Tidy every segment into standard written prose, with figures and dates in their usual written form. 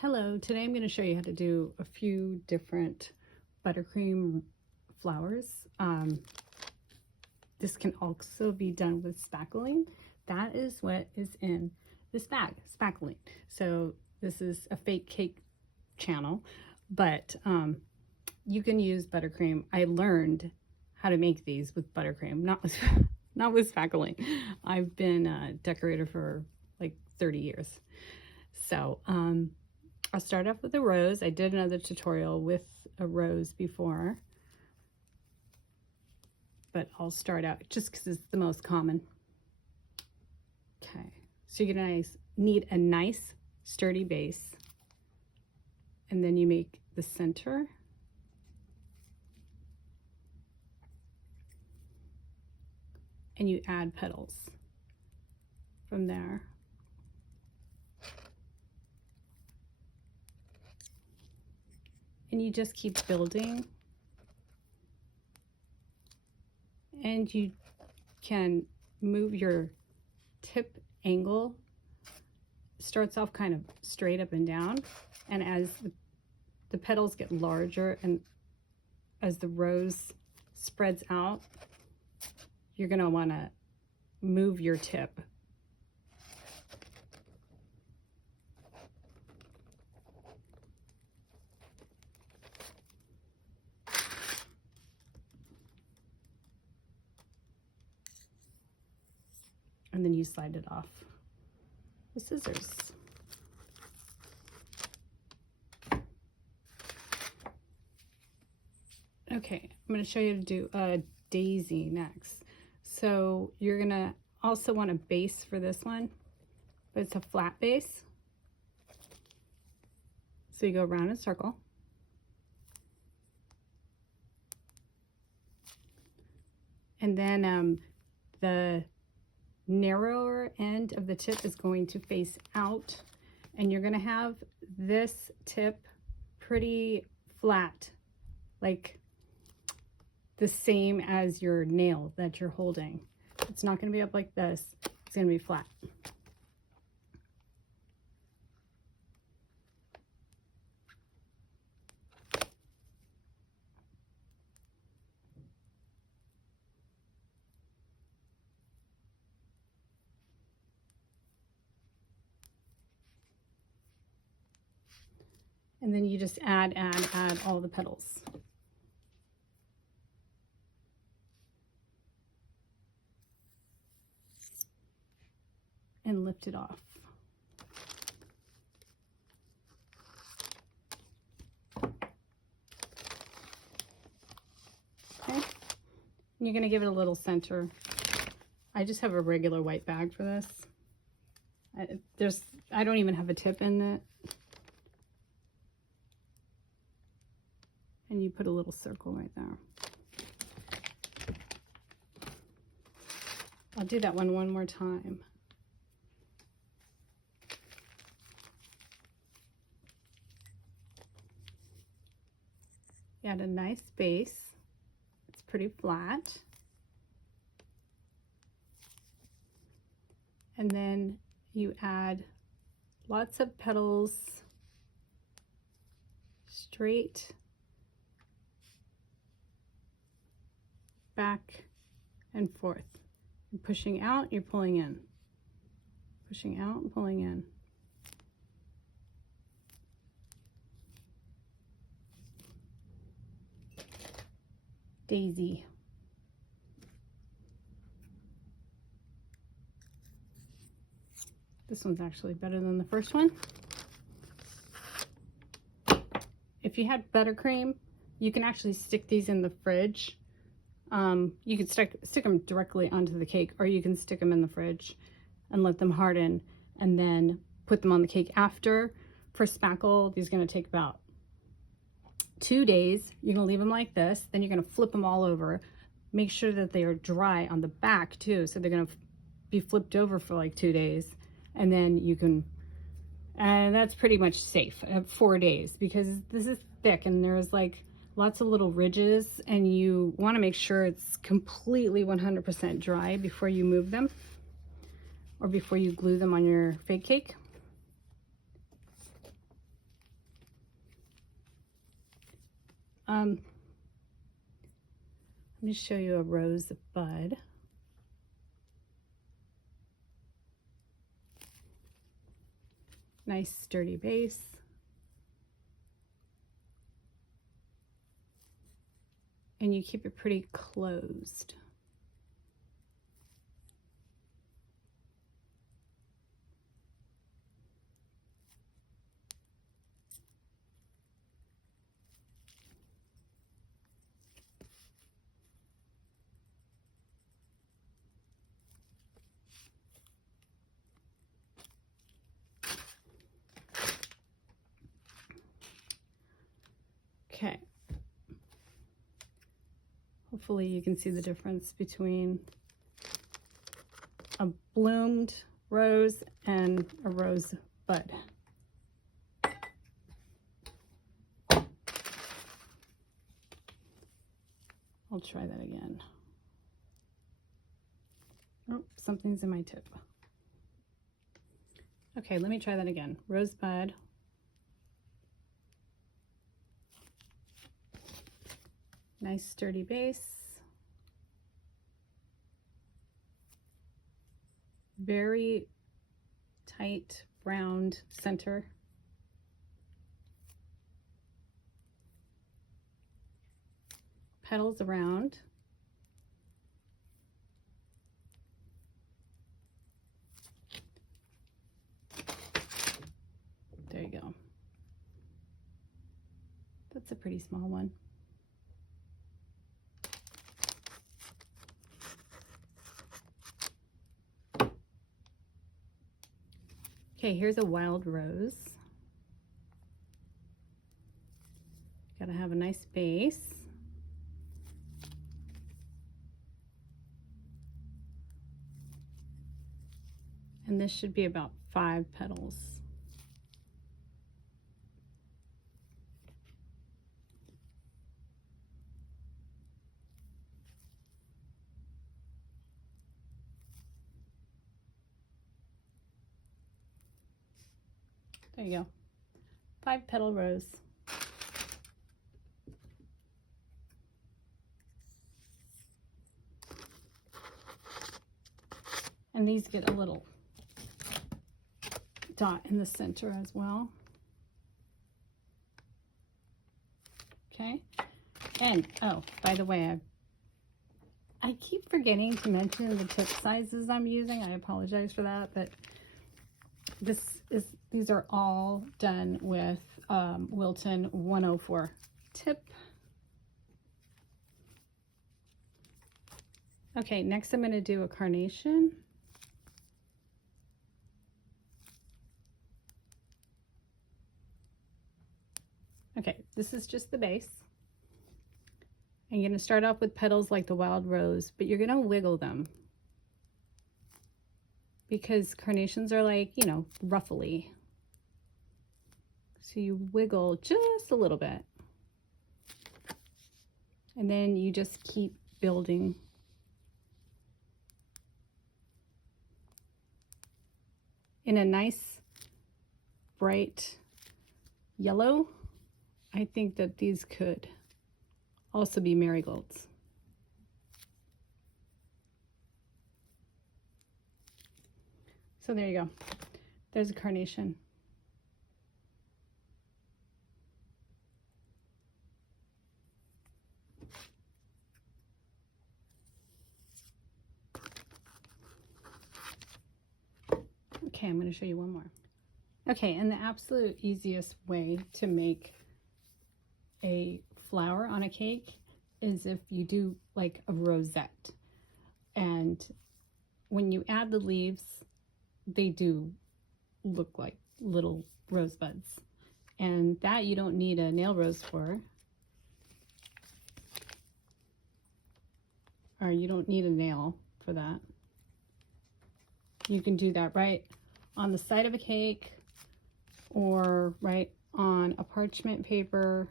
Hello, today I'm going to show you how to do a few different buttercream flowers. This can also be done with spackling. That is what is in this bag, spackling. So this is a fake cake channel, but you can use buttercream. I learned how to make these with buttercream, not with spackling. I've been a decorator for like 30 years. So I'll start off with a rose. I did another tutorial with a rose before, but I'll start out just because it's the most common. Okay, so you're gonna need a nice sturdy base, and then you make the center, and you add petals from there. And you just keep building, and you can move your tip angle. Starts off kind of straight up and down, and as the petals get larger and as the rose spreads out, you're going to want to move your tip. And then you slide it off with scissors. Okay, I'm going to show you how to do a daisy next. So you're going to also want a base for this one, but it's a flat base. So you go around in a circle. And then the narrower end of the tip is going to face out, and you're going to have this tip pretty flat, like the same as your nail that you're holding. It's not going to be up like this. It's going to be flat. And then you just add all the petals. And lift it off. Okay. And you're going to give it a little center. I just have a regular white bag for this. I don't even have a tip in it. And you put a little circle right there. I'll do that one more time. You add a nice base. It's pretty flat. And then you add lots of petals straight back and forth. You're pushing out, you're pulling in. Pushing out and pulling in. Daisy. This one's actually better than the first one. If you had buttercream, you can actually stick these in the fridge. You can stick them directly onto the cake, or you can stick them in the fridge and let them harden and then put them on the cake after. For spackle, these are going to take about 2 days. You're going to leave them like this, then you're going to flip them all over. Make sure that they are dry on the back too, so they're going to be flipped over for like 2 days, and then you can, and that's pretty much safe at 4 days, because this is thick and there's like lots of little ridges, and you want to make sure it's completely 100% dry before you move them or before you glue them on your fake cake. Let me show you a rose bud. Nice sturdy base. And you keep it pretty closed. Okay. Hopefully you can see the difference between a bloomed rose and a rose bud. I'll try that again. Oh, something's in my tip. Okay, let me try that again. Rose bud. Nice sturdy base. Very tight round center. Petals around. There you go. That's a pretty small one. Okay, here's a wild rose. Gotta have a nice base. And this should be about 5 petals. There you go. 5 petal rose. And these get a little dot in the center as well. Okay. And, oh, by the way, I keep forgetting to mention the tip sizes I'm using. I apologize for that, but these are all done with Wilton 104 tip. Okay, next I'm going to do a carnation. Okay, this is just the base. I'm going to start off with petals like the wild rose, but you're going to wiggle them because carnations are like, you know, ruffly. So you wiggle just a little bit. And then you just keep building. In a nice, bright yellow, I think that these could also be marigolds. So there you go. There's a carnation. Okay, I'm going to show you one more. Okay, and the absolute easiest way to make a flower on a cake is if you do like a rosette. And when you add the leaves, they do look like little rosebuds. And that you don't need a nail rose for. Or you don't need a nail for that. You can do that right on the side of a cake or right on a parchment paper.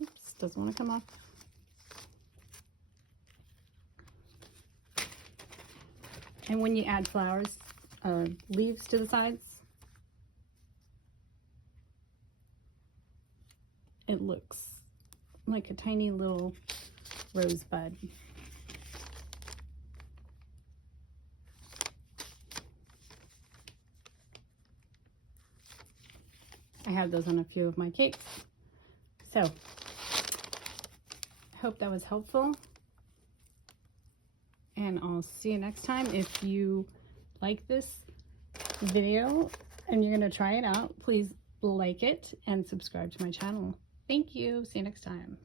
Oops, doesn't want to come off. And when you add flowers, leaves to the sides, it looks like a tiny little rosebud. I have those on a few of my cakes. So, I hope that was helpful. And I'll see you next time. If you like this video and you're going to try it out, please like it and subscribe to my channel. Thank you. See you next time.